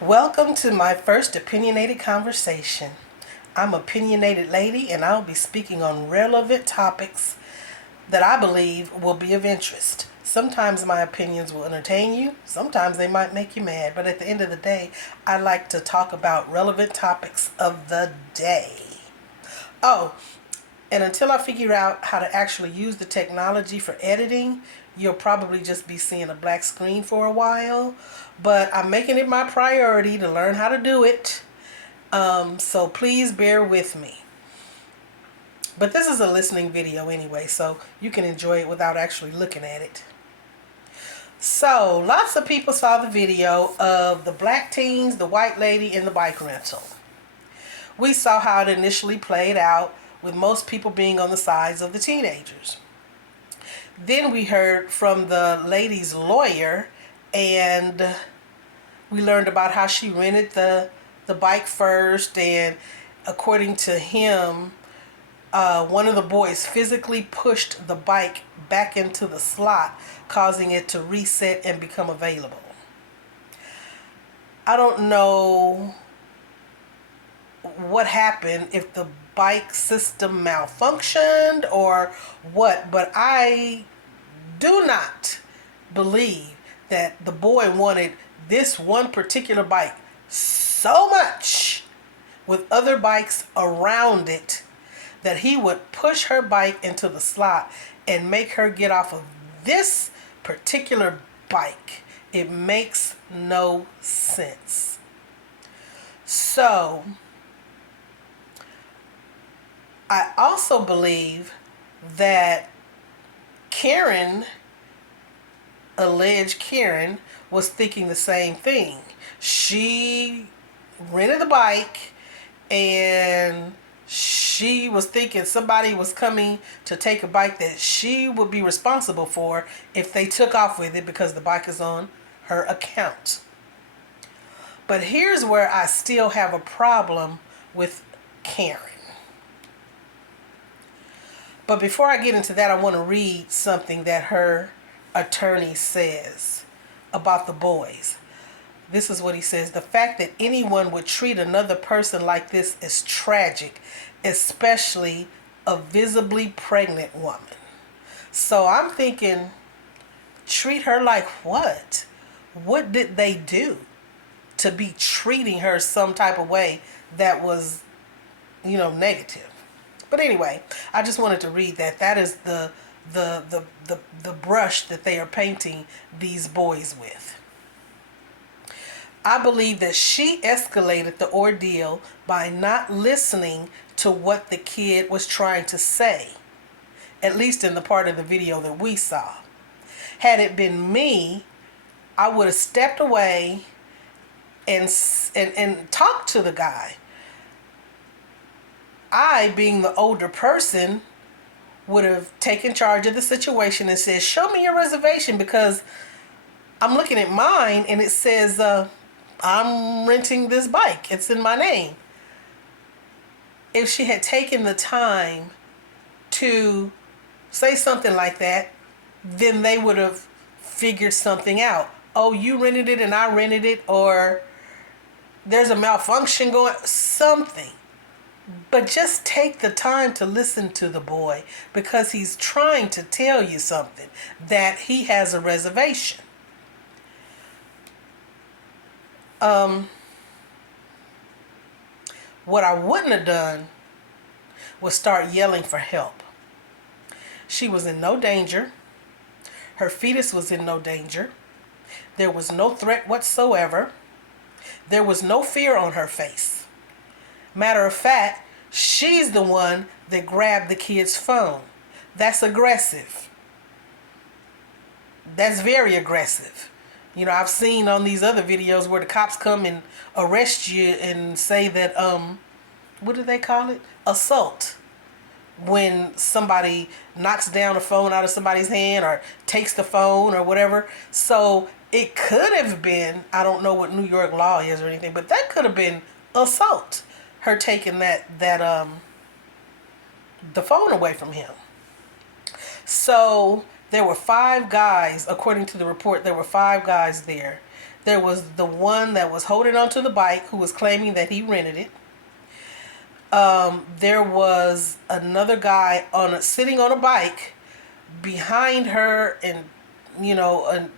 Welcome to my first opinionated conversation. I'm opinionated lady and I'll be speaking on relevant topics that I believe will be of interest. Sometimes my opinions will entertain you, sometimes they might make you mad, but at the end of the day, I like to talk about relevant topics of the day. Oh, and until I figure out how to actually use the technology for editing, you'll probably just be seeing a black screen for a while. But I'm making it my priority to learn how to do it. So please bear with me. But this is a listening video anyway, so you can enjoy it without actually looking at it. So, lots of people saw the video of the black teens, the white lady, and the bike rental. We saw how it initially played out, with most people being on the sides of the teenagers. Then we heard from the lady's lawyer, and we learned about how she rented the bike first, and according to him, one of the boys physically pushed the bike back into the slot, causing it to reset and become available. I don't know what happened, if the bike system malfunctioned or what, but I do not believe that the boy wanted this one particular bike so much with other bikes around it that he would push her bike into the slot and make her get off of this particular bike. It makes no sense. So, I also believe that alleged Karen, was thinking the same thing. She rented the bike and she was thinking somebody was coming to take a bike that she would be responsible for if they took off with it because the bike is on her account. But here's where I still have a problem with Karen. But before I get into that, I want to read something that her attorney says about the boys. This is what he says. The fact that anyone would treat another person like this is tragic, especially a visibly pregnant woman. So I'm thinking, treat her like what? What did they do to be treating her some type of way that was, negative? But anyway, I just wanted to read that. That is the brush that they are painting these boys with. I believe that she escalated the ordeal by not listening to what the kid was trying to say, at least in the part of the video that we saw. Had it been me, I would have stepped away and talked to the guy. I, being the older person, would have taken charge of the situation and said, show me your reservation, because I'm looking at mine and it says I'm renting this bike. It's in my name. If she had taken the time to say something like that, then they would have figured something out. Oh, you rented it and I rented it, or there's a malfunction going, something. But just take the time to listen to the boy, because he's trying to tell you something, that he has a reservation. What I wouldn't have done was start yelling for help. She was in no danger. Her fetus was in no danger. There was no threat whatsoever. There was no fear on her face. Matter of fact, she's the one that grabbed the kid's phone. That's aggressive. That's very aggressive. I've seen on these other videos where the cops come and arrest you and say that, what do they call it? Assault. When somebody knocks down a phone out of somebody's hand or takes the phone or whatever. So it could have been, I don't know what New York law is or anything, but that could have been assault. Her taking the phone away from him. So there were 5 guys, according to the report, there were 5 guys there There was the one that was holding onto the bike who was claiming that he rented it. There was another guy sitting on a bike behind her and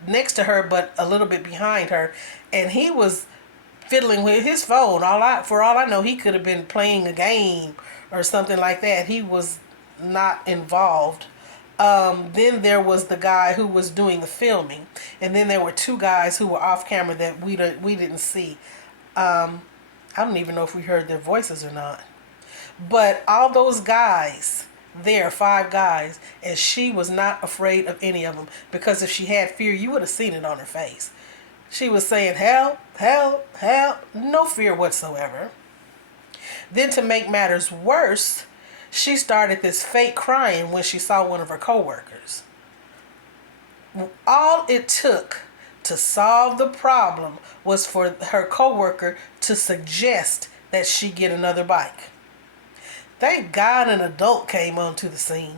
next to her, but a little bit behind her, and he was fiddling with his phone. For all I know, he could have been playing a game or something like that. He was not involved. Then there was the guy who was doing the filming, and then there were two guys who were off camera that we didn't see. I don't even know if we heard their voices or not. But all those guys there, 5 guys, and she was not afraid of any of them, because if she had fear, you would have seen it on her face. She was saying, help, help, help, no fear whatsoever. Then to make matters worse, she started this fake crying when she saw one of her coworkers. All it took to solve the problem was for her coworker to suggest that she get another bike. Thank God an adult came onto the scene.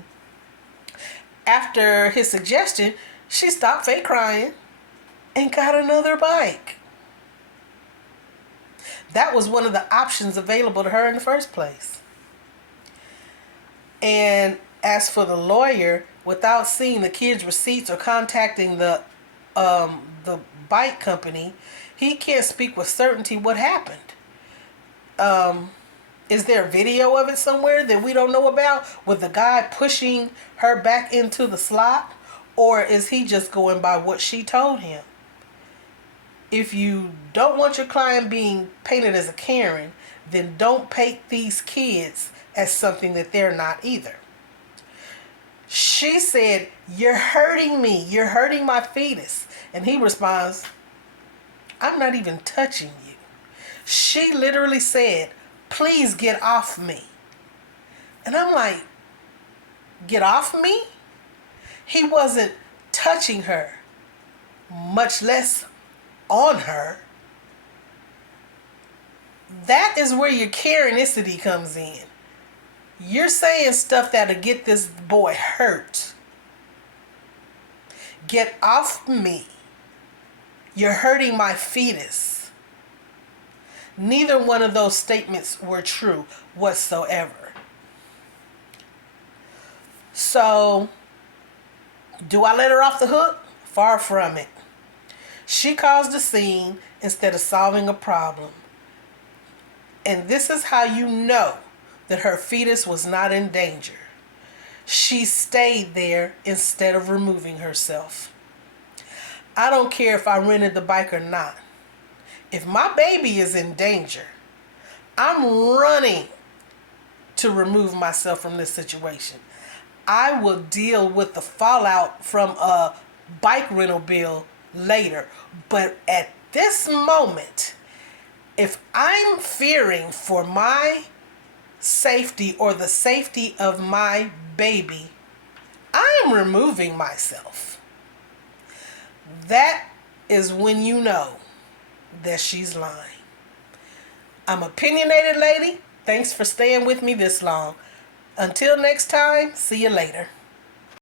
After his suggestion, she stopped fake crying and got another bike. That was one of the options available to her in the first place. And as for the lawyer, without seeing the kids' receipts or contacting the bike company, he can't speak with certainty what happened. Is there a video of it somewhere that we don't know about, with the guy pushing her back into the slot? Or is he just going by what she told him? If you don't want your client being painted as a Karen, then don't paint these kids as something that they're not either. She said, "You're hurting me. You're hurting my fetus." And he responds, "I'm not even touching you." She literally said, "Please get off me." And I'm like, get off me? He wasn't touching her, much less on her. That is where your Karenicity comes in. You're saying stuff that'll get this boy hurt. Get off me. You're hurting my fetus. Neither one of those statements were true whatsoever. So, do I let her off the hook? Far from it. She caused a scene instead of solving a problem. And this is how you know that her fetus was not in danger. She stayed there instead of removing herself. I don't care if I rented the bike or not. If my baby is in danger, I'm running to remove myself from this situation. I will deal with the fallout from a bike rental bill later. But at this moment, if I'm fearing for my safety or the safety of my baby, I'm removing myself. That is when you know that she's lying. I'm Opinionated Lady. Thanks for staying with me this long. Until next time, see you later.